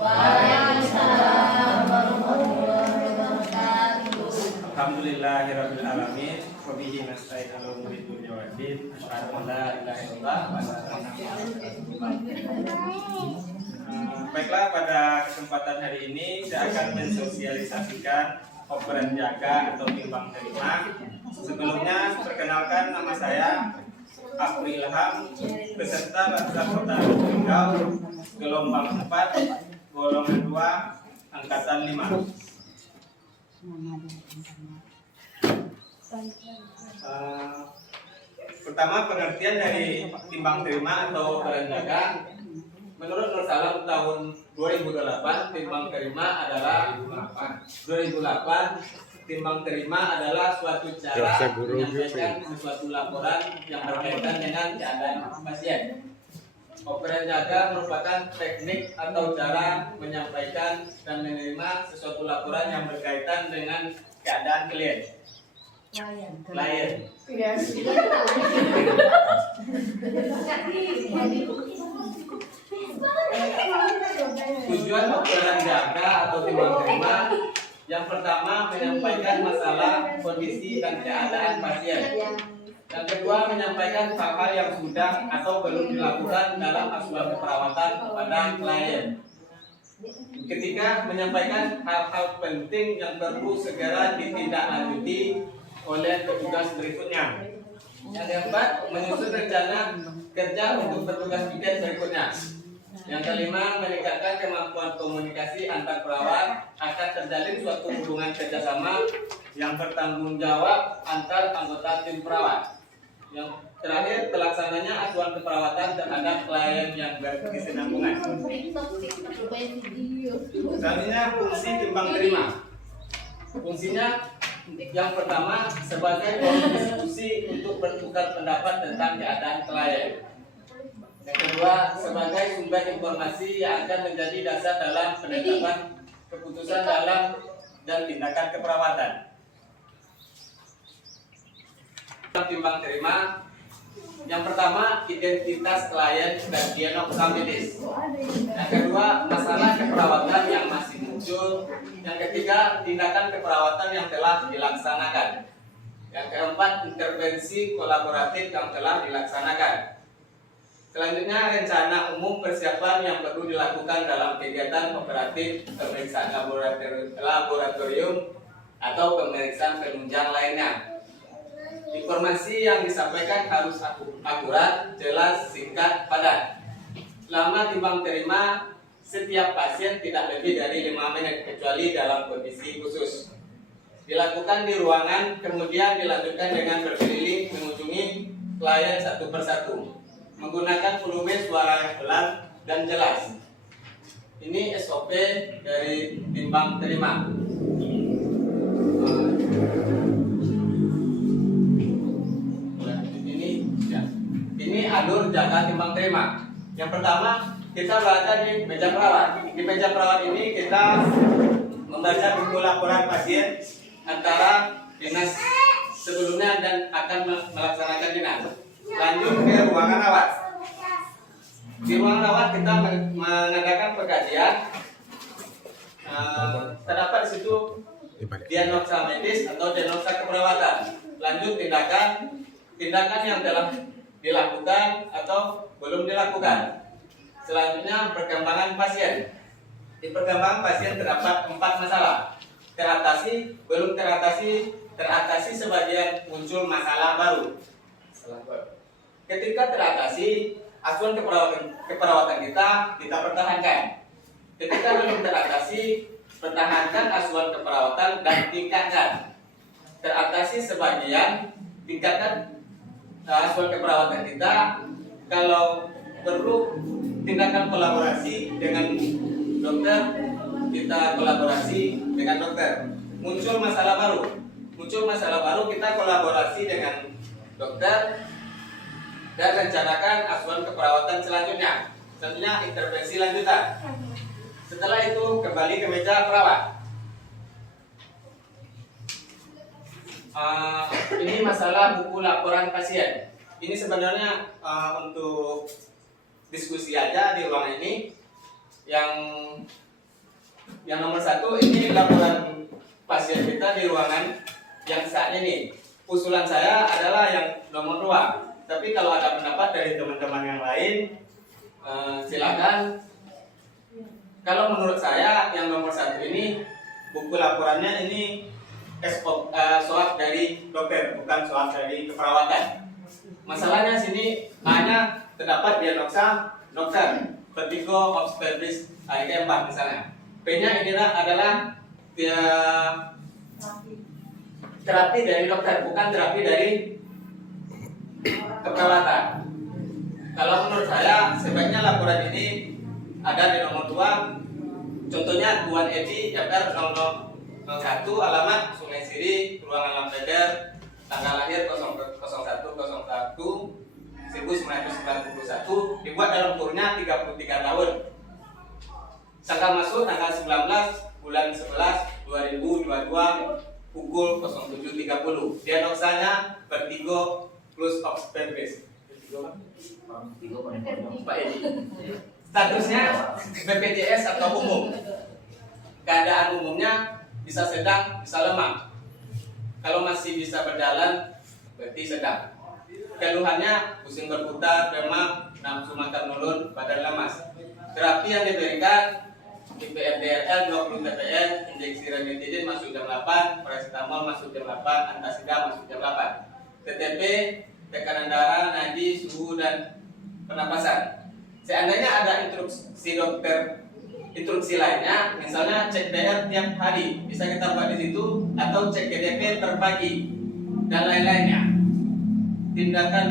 Waalaikumsalam warahmatullahi wabarakatuh. Alhamdulillahirabbil alamin. Wa bihi nasta'in 'ala umuri dunya waddin. Asyhadu an la ilaha illallah wa asyhadu anna Muhammadan rasulullah. Baiklah, pada kesempatan hari ini saya akan mensosialisasikan operan jaga atau timbang terima. Sebelumnya perkenalkan, nama saya Afri Ilham, peserta Laskar Kota Riau, gelombang 4, golongan 2, angkatan 5. Pertama, pengertian dari timbang terima atau operan jaga. Menurut Nur Salam tahun 2008, timbang terima adalah 2008 timbang terima adalah suatu cara menyampaikan suatu laporan yang berkaitan dengan keadaan pasien. Operan jaga merupakan teknik atau cara menyampaikan dan menerima sesuatu laporan yang berkaitan dengan keadaan klien. Tujuan operan jaga atau timbang terima yang pertama menyampaikan masalah, kondisi dan keadaan pasien. Yang kedua menyampaikan hal-hal yang sudah atau belum dilakukan dalam asuhan keperawatan kepada klien. Ketiga menyampaikan hal-hal penting yang perlu segera ditindaklanjuti oleh petugas berikutnya. Yang keempat menyusun rencana kerja untuk petugas piket berikutnya. Yang kelima, meningkatkan kemampuan komunikasi antar perawat akan terjalin suatu hubungan kerjasama yang bertanggung jawab antar anggota tim perawat. Yang terakhir, pelaksananya asuhan keperawatan terhadap klien yang berkesinambungan. Selanjutnya, fungsi timbang terima. Fungsinya yang pertama sebagai forum diskusi untuk bertukar pendapat tentang keadaan klien. Yang kedua, sebagai sumber informasi yang akan menjadi dasar dalam penetapan keputusan dalam dan tindakan keperawatan. Timbang terima. Yang pertama, identitas klien dan diagnosa medis. Yang kedua, masalah keperawatan yang masih muncul. Yang ketiga, tindakan keperawatan yang telah dilaksanakan. Yang keempat, intervensi kolaboratif yang telah dilaksanakan. Selanjutnya, rencana umum persiapan yang perlu dilakukan dalam kegiatan operatif pemeriksaan laboratorium atau pemeriksaan penunjang lainnya. Informasi yang disampaikan harus akurat, jelas, singkat, padat. Selama timbang terima, setiap pasien tidak lebih dari 5 menit kecuali dalam kondisi khusus. Dilakukan di ruangan, kemudian dilanjutkan dengan berkeliling mengunjungi klien satu persatu. Menggunakan volume suara yang pelan dan jelas. Ini SOP dari timbang terima. Ini alur jaga timbang terima. Yang pertama, kita berada di meja perawat. Di meja perawat ini kita membaca buku laporan pasien antara dinas sebelumnya dan akan melaksanakan dinas. Lanjut ke ruangan rawat. Di ruangan rawat kita mengadakan pengkajian. Terdapat di situ diagnosa medis atau diagnosa keperawatan. Lanjut tindakan yang telah dilakukan atau belum dilakukan. Selanjutnya perkembangan pasien. Di perkembangan pasien terdapat 4 masalah. Teratasi, belum teratasi sebagian muncul masalah baru. Ketika teratasi, asuhan keperawatan kita pertahankan. Ketika belum teratasi, pertahankan asuhan keperawatan dan tingkatkan. Teratasi sebagian, tingkatkan asuhan keperawatan kita. Kalau perlu tindakan kolaborasi dengan dokter, kita kolaborasi dengan dokter. Muncul masalah baru, kita kolaborasi dengan dokter dan rencanakan asuhan keperawatan selanjutnya. Selanjutnya intervensi lanjutan. Setelah itu kembali ke meja perawat. Ini masalah buku laporan pasien. Ini sebenarnya untuk diskusi aja di ruangan ini. Yang Yang nomor 1 ini laporan pasien kita di ruangan yang saat ini. Usulan saya adalah yang nomor 2. Tapi kalau ada pendapat dari teman-teman yang lain, silakan. Kalau menurut saya yang nomor 1 ini buku laporannya ini swab dari dokter, bukan swab dari keperawatan. Masalahnya sini hanya terdapat diagnosa dokter, vertigo obstetris AIK 4 misalnya. P-nya ini adalah terapi dari dokter, bukan terapi dari keperawatan. Kalau menurut saya sebaiknya laporan ini ada di nomor 2. Contohnya Tuan Edi FR 0001, alamat Sungai Siri, ruangan Lampeder, tanggal lahir 01/01/1991, dibuat dalam kurunnya 33 tahun. Tanggal masuk tanggal 19 bulan 11 2022 pukul 07.30. Diagnosanya vertigo plus obstetris. Pak Edi. Statusnya BPJS atau umum. Keadaan umumnya bisa sedang, bisa lemah. Kalau masih bisa berjalan, berarti sedang. Keluhannya pusing berputar, demam, nafsu makan menurun, badan lemas. Terapi yang diberikan IPFDRL 20 ppm, injeksi ranitidin masuk jam 8, paracetamol masuk jam 8, antasida masuk jam 8. TTP, tekanan darah, nadi, suhu dan pernapasan. Seandainya ada instruksi dokter, instruksi lainnya, misalnya cek DR tiap hari, bisa kita buat di situ, atau cek GDP per pagi dan lain-lainnya. Tindakan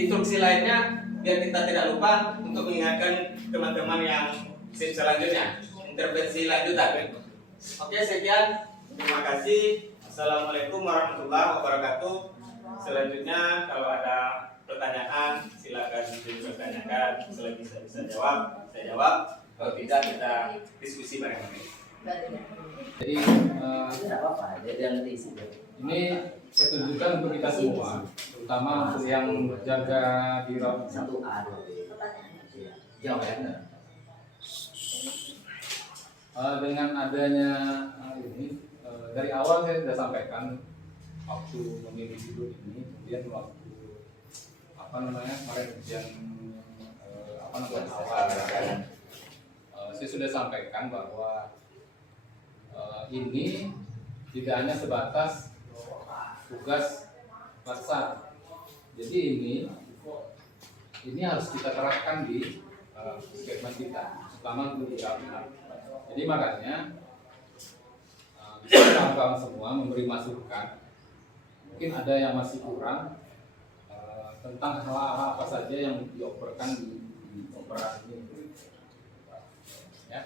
instruksi lainnya biar kita tidak lupa untuk mengingatkan teman-teman yang selanjutnya, intervensi lanjutan. Oke, sekian. Terima kasih. Assalamualaikum warahmatullahi wabarakatuh. Selanjutnya kalau ada pertanyaan silakan dipertanyakan. Selagi saya bisa jawab, saya jawab. Kalau tidak, kita diskusi bareng-bareng. Jadi ini saya tunjukkan untuk kita semua, terutama untuk yang jaga di rawat 1A. Dengan adanya ini, dari awal saya sudah sampaikan waktu memilih judul ini, kemudian waktu kemarin ujian awal, saya sudah sampaikan bahwa ini tidak hanya sebatas tugas laksana. Jadi ini harus kita terapkan di puskesmas kita, terutama untuk dirawat. Jadi makanya bisa kawan-kawan semua memberi masukan. Mungkin ada yang masih kurang tentang hal-hal apa saja yang dioperasikan di operasi ini. Ya,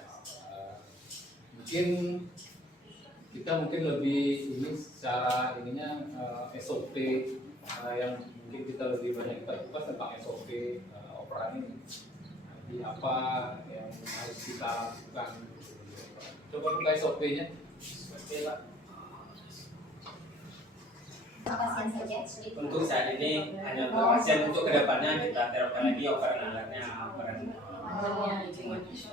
mungkin kita lebih ini secara ininya SOP yang mungkin kita lebih banyak kita kupas tentang SOP operasi ini. Jadi apa yang harus kita lakukan? Coba buka SOP-nya. Pasien saja. Untuk saat ini hanya untuk pasien, untuk kedepannya kita terapkan lagi operan alatnya, operan.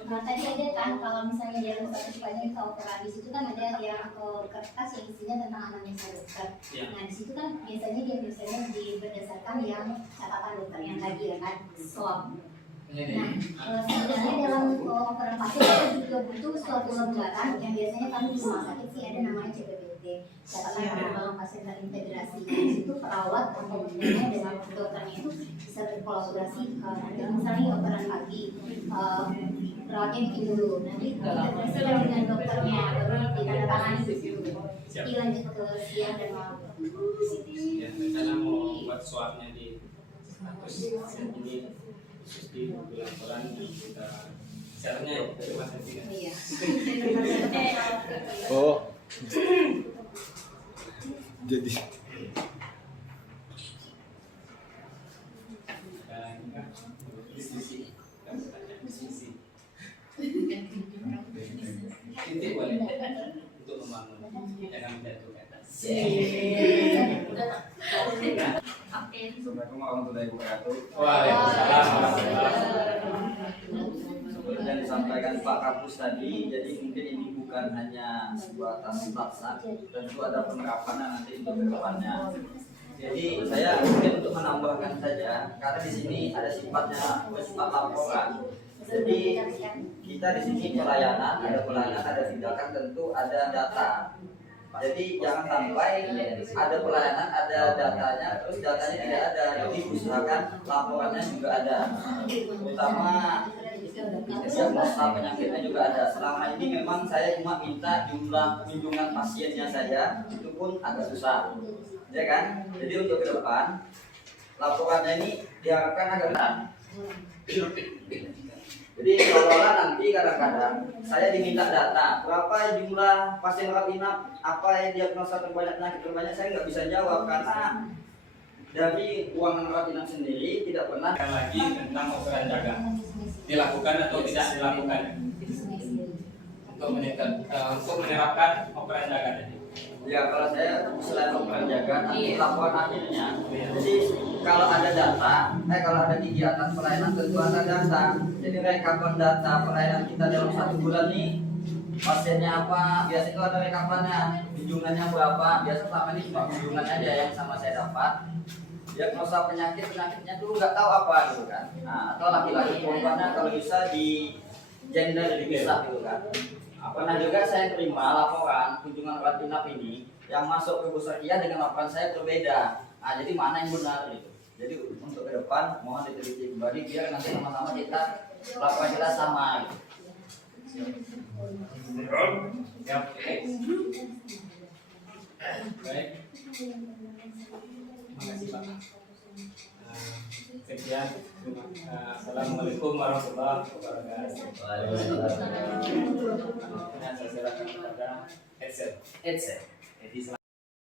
Nah tadi ada kan kalau misalnya dalam satu pelajaran kita operasi di situ kan ada yang kertas yang isinya tentang anamnesa dokter. Ya. Nah di situ kan biasanya dia berdasarkan yang catatan dokter yang tadi ya kan swab. Nah sebenarnya dalam operan pasien kita juga butuh suatu lembaran yang biasanya kami di rumah sakit sih ada namanya CPPT, catatan pengembangan pasien terintegrasi. Di situ perawat atau dokternya dengan dokternya itu bisa berkolaborasi. Nanti misalnya operan pagi, perawatnya bikin dulu, nanti integrasikan dengan dokternya, baru ditandatangani di situ. Dilanjut ke siang dan malam. Ya, rencana mau buat swabnya di status ini khusus di laporan yang kita syaratnya ya, terima kasih. Iya. Oh. Jadi Diskusi. Titik boleh untuk membangun, jangan menjatuhkan. Assalamualaikum warahmatullahi wabarakatuh. Waalaikumsalam warahmatullahi wabarakatuh. Sebelumnya Pak Kapus tadi, jadi mungkin ini bukan hanya sebuah task pelaksanaan, tentu ada penerapannya nanti untuk kedepannya. Jadi saya mungkin untuk menambahkan saja, karena di sini ada sifatnya bersifat laporan. Jadi kita di sini pelayanan, ada tindakan, tentu ada data. Jadi jangan sampai ada pelayanan, ada datanya, terus datanya tidak ada. Jadi usahakan laporannya juga ada. Terutama diagnosa penyakitnya juga ada. Selama ini memang saya cuma minta jumlah kunjungan pasiennya saja, itu pun agak susah, ya kan? Jadi untuk ke depan laporannya ini diharapkan agak benar. Jadi kalau nanti kadang-kadang saya diminta data berapa jumlah pasien rawat inap, apa yang diagnosa terbanyak, penyakit terbanyak, saya nggak bisa jawab karena dari uang rawat inap sendiri tidak pernah. Lagi tentang operan jaga dilakukan atau tidak dilakukan untuk menerapkan operan jaga tadi. Ya kalau saya selain operan jaga nanti laporan akhirnya. Jadi kalau ada data, kalau ada kegiatan pelayanan tentu ada data. Jadi rekapan data pelayanan kita dalam 1 bulan nih, pasiennya apa, biasa itu ada rekapannya, kunjungannya berapa, biasa selama ini cuma kunjungannya aja yang sama saya dapat. Diagnosa penyakitnya tuh nggak tahu apa gitu kan. Nah, atau laki-laki perempuannya kalau bisa di gender dipisah gitu kan. Pernah juga saya terima laporan kunjungan rawat inap ini yang masuk ke Busakia dengan laporan saya berbeda. Nah, jadi mana yang benar gitu. Jadi untuk ke depan mohon diteliti kembali biar nanti sama-sama kita laporan kita sama gitu. Ya, baik. Terima kasih Pak. Sekian. Assalamualaikum warahmatullahi wabarakatuh. Saya serahkan kepada Edsel.